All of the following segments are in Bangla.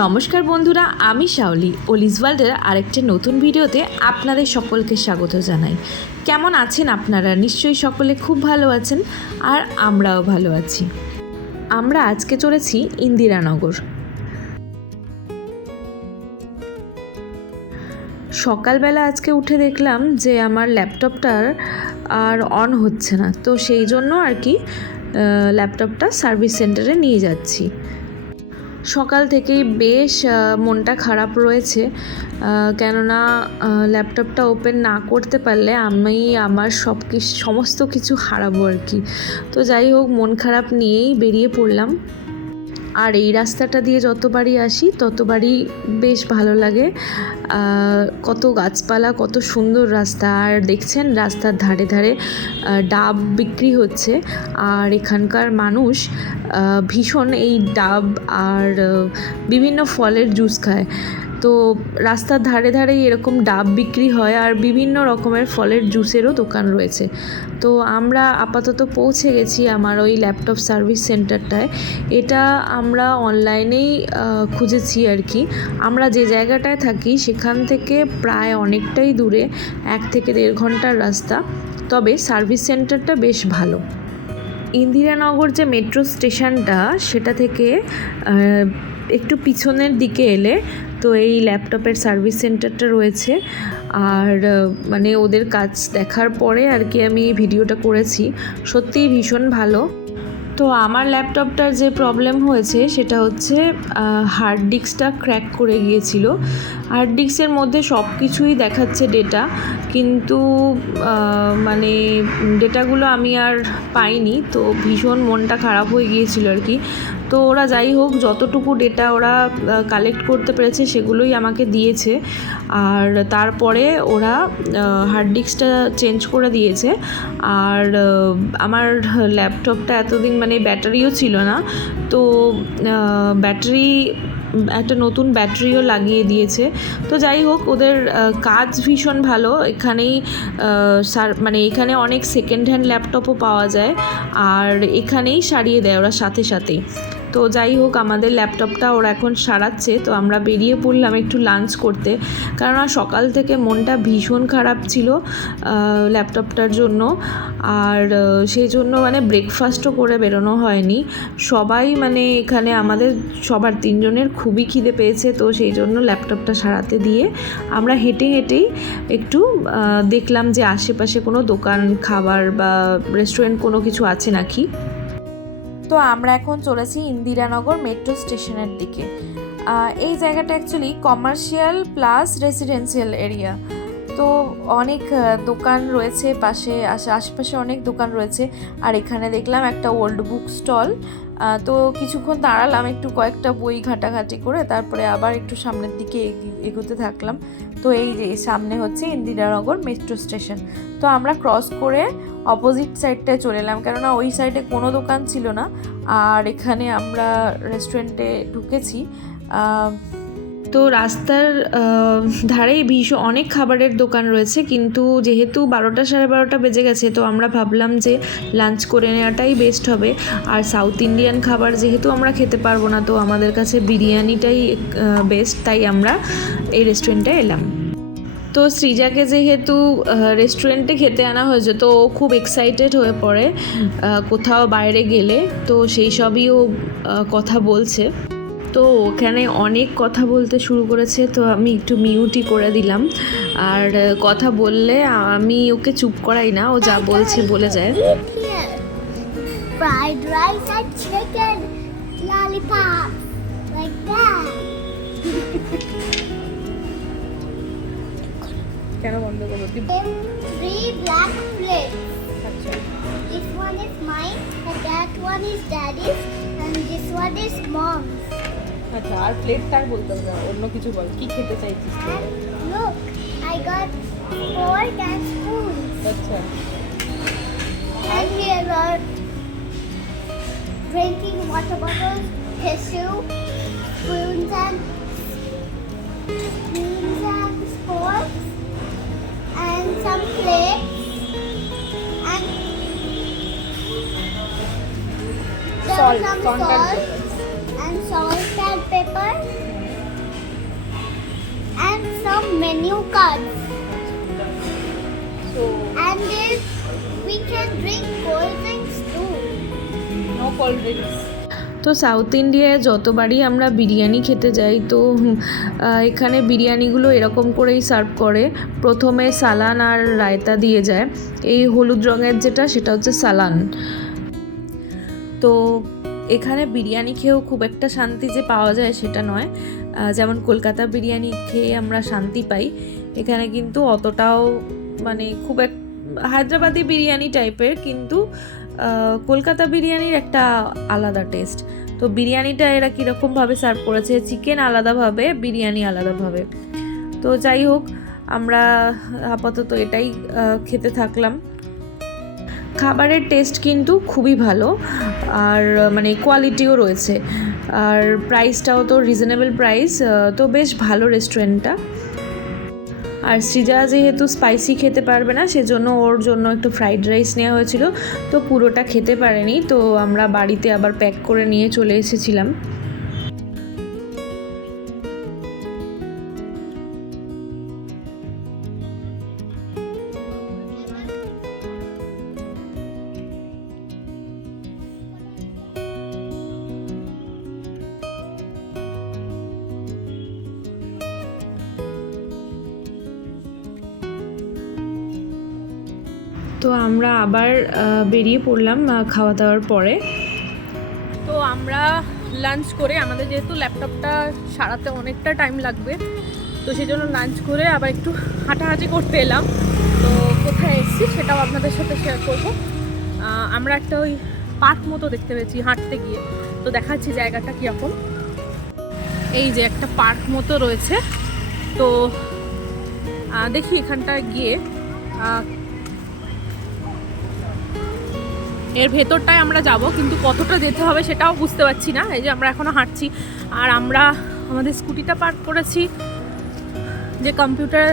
নমস্কার বন্ধুরা, আমি শাওলি অলিজ ওয়ার্ল্ডের আরেকটি নতুন ভিডিওতে আপনাদের সকলকে স্বাগত জানাই। কেমন আছেন আপনারা? নিশ্চয়ই সকলে খুব ভালো আছেন, আর আমরাও ভালো আছি। আমরা আজকে চলেছি ইন্দিরানগর। সকালবেলা আজকে উঠে দেখলাম যে আমার ল্যাপটপটার আর অন হচ্ছে না, তো সেই জন্য আর কি ল্যাপটপটা সার্ভিস সেন্টারে নিয়ে যাচ্ছি। সকাল থেকেই বেশ মনটা খারাপ রয়েছে, কেননা ল্যাপটপটা ওপেন না করতে পারলে আমি আমার সমস্ত কিছু হারাবো আর কি। তো যাই হোক, মন খারাপ নিয়েই বেরিয়ে পড়লাম। আর এই রাস্তাটা দিয়ে যতবারই আসি ততবারই বেশ ভালো লাগে। কত গাছপালা, কত সুন্দর রাস্তা। আর দেখছেন রাস্তার ধারে ধারে ডাব বিক্রি হচ্ছে, আর এখানকার মানুষ ভীষণ এই ডাব আর বিভিন্ন ফলের জুস খায়। তো রাস্তার ধারে ধারেই এরকম ডাব বিক্রি হয়, আর বিভিন্ন রকমের ফলের জুসেরও দোকান রয়েছে। তো আমরা আপাতত পৌঁছে গেছি আমার ওই ল্যাপটপ সার্ভিস সেন্টারটায়। এটা আমরা অনলাইনেই খুঁজেছি আর কি। আমরা যে জায়গাটায় থাকি সেখান থেকে প্রায় অনেকটাই দূরে, 1 থেকে 1.5 ঘন্টার রাস্তা। তবে সার্ভিস সেন্টারটা বেশ ভালো। ইন্দিরানগর যে মেট্রো স্টেশনটা, সেটা থেকে একটু পিছনের দিকে এলে তো এই ল্যাপটপের সার্ভিস সেন্টারটা রয়েছে। আর মানে ওদের কাজ দেখার পরে আর কি আমি ভিডিওটা করেছি। সত্যিই ভীষণ ভালো। তো আমার ল্যাপটপটার যে প্রবলেম হয়েছে সেটা হচ্ছে হার্ড ডিস্কটা ক্র্যাক করে গিয়েছিল। হার্ড ডিস্কের মধ্যে সব কিছুই দেখাচ্ছে ডেটা, কিন্তু মানে ডেটাগুলো আমি আর পাইনি। তো ভীষণ মনটা খারাপ হয়ে গিয়েছিল আর কি। তো ওরা যাই হোক, যতটুকু ডেটা ওরা কালেক্ট করতে পেরেছে সেগুলোই আমাকে দিয়েছে। আর তারপরে ওরা হার্ড ডিস্কটা চেঞ্জ করে দিয়েছে। আর আমার ল্যাপটপটা এতদিন মানে ব্যাটারিও ছিল না, তো একটা নতুন ব্যাটারিও লাগিয়ে দিয়েছে। তো যাই হোক, ওদের কাজ ভীষণ ভালো। এখানেই মানে এখানে অনেক সেকেন্ড হ্যান্ড ল্যাপটপও পাওয়া যায়, আর এখানেই সারিয়ে দেয় ওরা সাথে সাথেই। তো যাই হোক, আমাদের ল্যাপটপটা ওরা এখন সারাচ্ছে। তো আমরা বেরিয়ে পড়লাম একটু লাঞ্চ করতে, কেননা সকাল থেকে মনটা ভীষণ খারাপ ছিল ল্যাপটপটার জন্য। আর সেই জন্য মানে ব্রেকফাস্টও করে বেরোনো হয়নি। সবাই মানে এখানে আমাদের সবার 3 জনের খুবই খিদে পেয়েছে, তো সেই জন্য ল্যাপটপটা সারাতে দিয়ে আমরা হেঁটে হেঁটেই একটু দেখলাম যে আশেপাশে কোনো দোকান, খাবার বা রেস্টুরেন্ট কোনো কিছু আছে নাকি। তো আমরা এখন চলেছি ইন্দিরানগর মেট্রো স্টেশনের দিকে। এই জায়গাটা actually commercial plus residential area. তো অনেক দোকান রয়েছে পাশে, আশেপাশে অনেক দোকান রয়েছে। আর এখানে দেখলাম একটা ওল্ড বুক স্টল। তো কিছুক্ষণ দাঁড়ালাম, একটু কয়েকটা বই ঘাটাঘাটি করে তারপরে আবার একটু সামনের দিকে এগোতে থাকলাম। তো এই যে সামনে হচ্ছে ইন্দিরানগর মেট্রো স্টেশন। তো আমরা ক্রস করে অপোজিট সাইডটায় চলে এলাম, কেননা ওই সাইডে কোনো দোকান ছিল না। আর এখানে আমরা রেস্টুরেন্টে ঢুকেছি। তো রাস্তার ধারেই ভীষণ অনেক খাবারের দোকান রয়েছে, কিন্তু যেহেতু 12টা 12:30 বেজে গেছে, তো আমরা ভাবলাম যে লাঞ্চ করে নেওয়াটাই বেস্ট হবে। আর সাউথ ইন্ডিয়ান খাবার যেহেতু আমরা খেতে পারবো না, তো আমাদের কাছে বিরিয়ানিটাই বেস্ট, তাই আমরা এই রেস্টুরেন্টে এলাম। তো সৃজাকে যেহেতু রেস্টুরেন্টে খেতে আনা হয়েছে, তো ও খুব এক্সাইটেড হয়ে পড়ে কোথাও বাইরে গেলে। তো সেই সবই ও কথা বলছে। তো ওখানে অনেক কথা বলতে শুরু করেছে, তো আমি একটু মিউটই করে দিলাম। আর কথা বললে আমি ওকে চুপ করাই না, ও যা বলছে বলে যায়। Fried rice and chicken lollipop like that. কেন বন্ধ করবো? 3 black plates. This one is mine, and that one is daddy's, and this one is mom's. আচ্ছা, আর প্লেটটা বলতে হবে না, অন্য কিছু বল, কি খেতে চাইছিস? And look, I got fork and spoons. আচ্ছা, And here are drinking water bottles, tissue, spoons and forks, and some plates, and there was some salt and pepper. menu cards. So And we can drink cold drinks too. no cold drinks. তো সাউথ ইন্ডিয়ায় যতবারই আমরা বিরিয়ানি খেতে যাই তো এখানে বিরিয়ানিগুলো এরকম করেই সার্ভ করে। প্রথমে সালান আর রায়তা দিয়ে যায়। এই হলুদ রঙের যেটা সেটা হচ্ছে সালান। তো এখানে বিরিয়ানি খেয়েও খুব একটা শান্তি যে পাওয়া যায় সেটা নয়। যেমন কলকাতা বিরিয়ানি খেয়ে আমরা শান্তি পাই, এখানে কিন্তু অতটাও মানে খুব এক হায়দ্রাবাদি বিরিয়ানি টাইপের, কিন্তু কলকাতা বিরিয়ানির একটা আলাদা টেস্ট। তো বিরিয়ানিটা এরা কীরকমভাবে সার্ভ করেছে, চিকেন আলাদাভাবে, বিরিয়ানি আলাদাভাবে। তো যাই হোক, আমরা আপাতত এটাই খেতে থাকলাম। খাবারের টেস্ট কিন্তু খুবই ভালো, আর মানে কোয়ালিটিও রয়েছে, আর প্রাইসটাও তো রিজনেবল প্রাইস। তো বেশ ভালো রেস্টুরেন্টটা। আর সৃজা যেহেতু স্পাইসি খেতে পারবে না, সেজন্য ওর জন্য একটু ফ্রাইড রাইস নেওয়া হয়েছিল, তো পুরোটা খেতে পারেনি। তো আমরা বাড়িতে আবার প্যাক করে নিয়ে চলে এসেছিলাম। তো আমরা আবার বেরিয়ে পড়লাম খাওয়া দাওয়ার পরে। তো আমরা লাঞ্চ করে, আমাদের যেহেতু ল্যাপটপটা সারাতে অনেকটা টাইম লাগবে, তো সেই জন্য লাঞ্চ করে আবার একটু হাঁটাহাঁটি করতে এলাম। তো কোথায় এসেছি সেটাও আপনাদের সাথে শেয়ার করব। আমরা একটা ওই পার্ক মতো দেখতে পেয়েছি হাঁটতে গিয়ে, তো দেখাচ্ছি জায়গাটা কীরকম। এই যে একটা পার্ক মতো রয়েছে, তো দেখি এখানটায় গিয়ে এর ভেতরটায় আমরা যাব, কিন্তু কতটা যেতে হবে সেটাও বুঝতে পারছি না। এই যে আমরা এখনও হাঁটছি, আর আমরা আমাদের স্কুটিটা পার্ক করেছি যে কম্পিউটার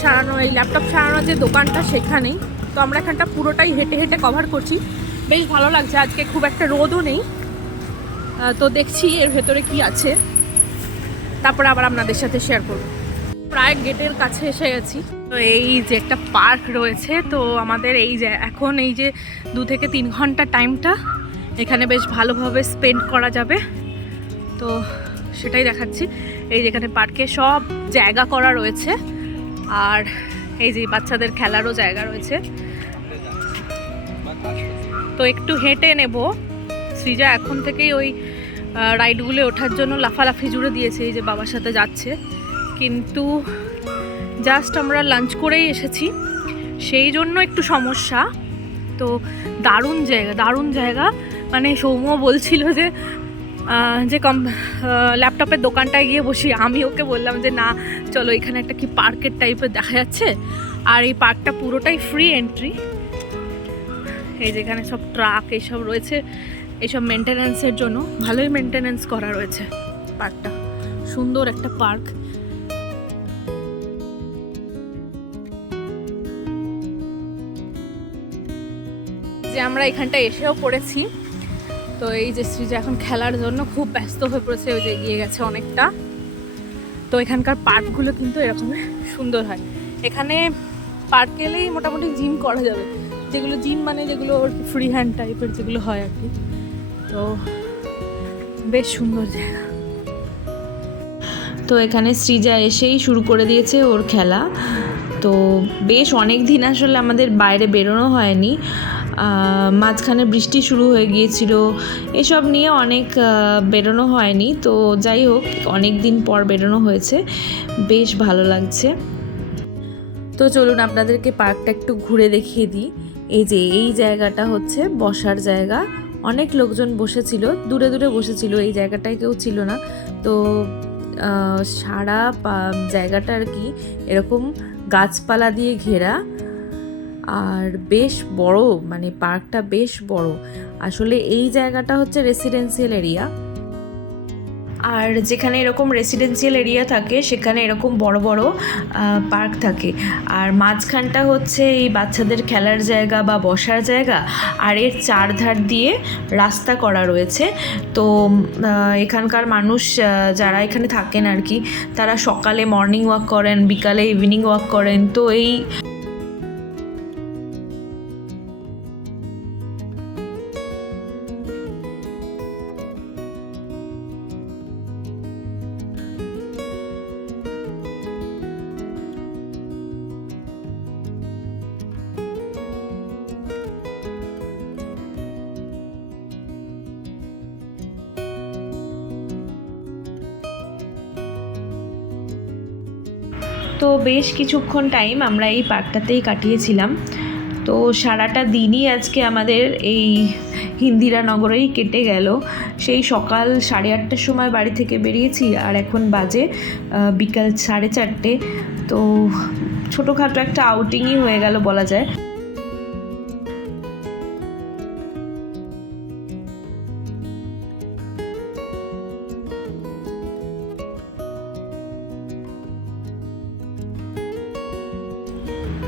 সারানো, এই ল্যাপটপ সারানোর যে দোকানটা সেখানেই। তো আমরা এখানটা পুরোটাই হেঁটে হেঁটে কভার করছি। বেশ ভালো লাগছে, আজকে খুব একটা রোদও নেই। তো দেখছি এর ভেতরে কি আছে, তারপরে আবার আপনাদের সাথে শেয়ার করব। প্রায় গেটের কাছে এসে গেছি। তো এই যে একটা পার্ক রয়েছে, তো আমাদের এই যে এখন এই যে 2 থেকে 3 ঘন্টা টাইমটা এখানে বেশ ভালোভাবে স্পেন্ড করা যাবে। তো সেটাই দেখাচ্ছি। এই যে এখানে পার্কে সব জায়গা করা রয়েছে, আর এই যে বাচ্চাদের খেলারও জায়গা রয়েছে। তো একটু হেঁটে নেব। সৃজা এখন থেকেই ওই রাইডগুলো ওঠার জন্য লাফালাফি জুড়ে দিয়েছে, এই যে বাবার সাথে যাচ্ছে। কিন্তু জাস্ট আমরা লাঞ্চ করেই এসেছি, সেই জন্য একটু সমস্যা। তো দারুণ জায়গা, দারুণ জায়গা। মানে সৌম্য বলছিল যে ল্যাপটপের দোকানটায় গিয়ে বসি। আমি ওকে বললাম যে না, চলো এখানে একটা কি পার্কের টাইপের দেখা যাচ্ছে, আর এই পার্কটা পুরোটাই ফ্রি এন্ট্রি। এই যেখানে সব ট্রাক এইসব রয়েছে, এইসব মেনটেন্যান্সের জন্য ভালোই মেনটেন্যান্স করা রয়েছে পার্কটা। সুন্দর একটা পার্ক। যে আমরা এখানটা এসেও পড়েছি। তো এই যে সৃজা এখন খেলার জন্য খুব ব্যস্ত হয়ে পড়েছে, ওই যে এগিয়ে গেছে অনেকটা। তো এখানকার পার্কগুলো কিন্তু এরকম সুন্দর হয়। এখানে পার্ক গেলেই মোটামুটি জিম করা যাবে, যেগুলো জিম মানে যেগুলো ফ্রি হ্যান্ড টাইপের যেগুলো হয় আর কি। তো বেশ সুন্দর জায়গা। তো এখানে সৃজা এসেই শুরু করে দিয়েছে ওর খেলা। তো বেশ অনেক দিন আসলে আমাদের বাইরে বেরোনো হয়নি, মাঝখানে বৃষ্টি শুরু হয়ে গিয়েছিল, এসব নিয়ে অনেক বেরোনো হয়নি। তো যাই হোক, অনেক দিন পর বেরোনো হয়েছে, বেশ ভালো লাগছে। তো চলুন আপনাদেরকে পার্কটা একটু ঘুরে দেখিয়ে দিই। এই যে এই জায়গাটা হচ্ছে বসার জায়গা, অনেক লোকজন বসেছিল, দূরে দূরে বসেছিল, এই জায়গাটায় কেউ ছিল না। তো সারা জায়গাটা আর কি এরকম গাছপালা দিয়ে ঘেরা, আর বেশ বড়, মানে পার্কটা বেশ বড়। আসলে এই জায়গাটা হচ্ছে রেসিডেন্সিয়াল এরিয়া, আর যেখানে এরকম রেসিডেন্সিয়াল এরিয়া থাকে সেখানে এরকম বড় বড় পার্ক থাকে, আর মাঝখানটা হচ্ছে এই বাচ্চাদের খেলার জায়গা বা বসার জায়গা, আর এর চারধার দিয়ে রাস্তা করা রয়েছে। তো এখানকার মানুষ যারা এখানে থাকেন আর কি, তারা সকালে মর্নিং ওয়াক করেন, বিকালে ইভিনিং ওয়াক করেন। তো এই তো বেশ কিছুক্ষণ টাইম আমরা এই পার্কটাতেই কাটিয়েছিলাম। তো সারাটা দিনই আজকে আমাদের এই ইন্দিরা নগরেই কেটে গেল। সেই সকাল 8:30টার সময় বাড়ি থেকে বেরিয়েছি, আর এখন বাজে বিকাল 4:30। তো ছোটোখাটো একটা আউটিংই হয়ে গেল বলা যায়।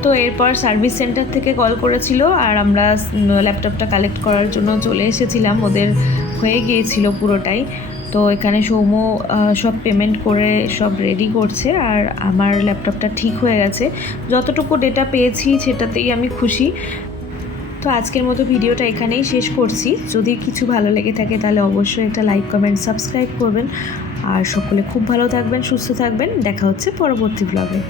তো এরপর সার্ভিস সেন্টার থেকে কল করেছিল, আর আমরা ল্যাপটপটা কালেক্ট করার জন্য চলে এসেছিলাম। ওদের হয়ে গিয়েছিল পুরোটাই। তো এখানে সৌম্য সব পেমেন্ট করে সব রেডি করছে, আর আমার ল্যাপটপটা ঠিক হয়ে গেছে। যতটুকু ডেটা পেয়েছি সেটাতেই আমি খুশি। তো আজকের মতো ভিডিওটা এখানেই শেষ করছি। যদি কিছু ভালো লেগে থাকে তাহলে অবশ্যই একটা লাইক, কমেন্ট, সাবস্ক্রাইব করবেন। আর সকলে খুব ভালো থাকবেন, সুস্থ থাকবেন। দেখা হচ্ছে পরবর্তী ব্লগে।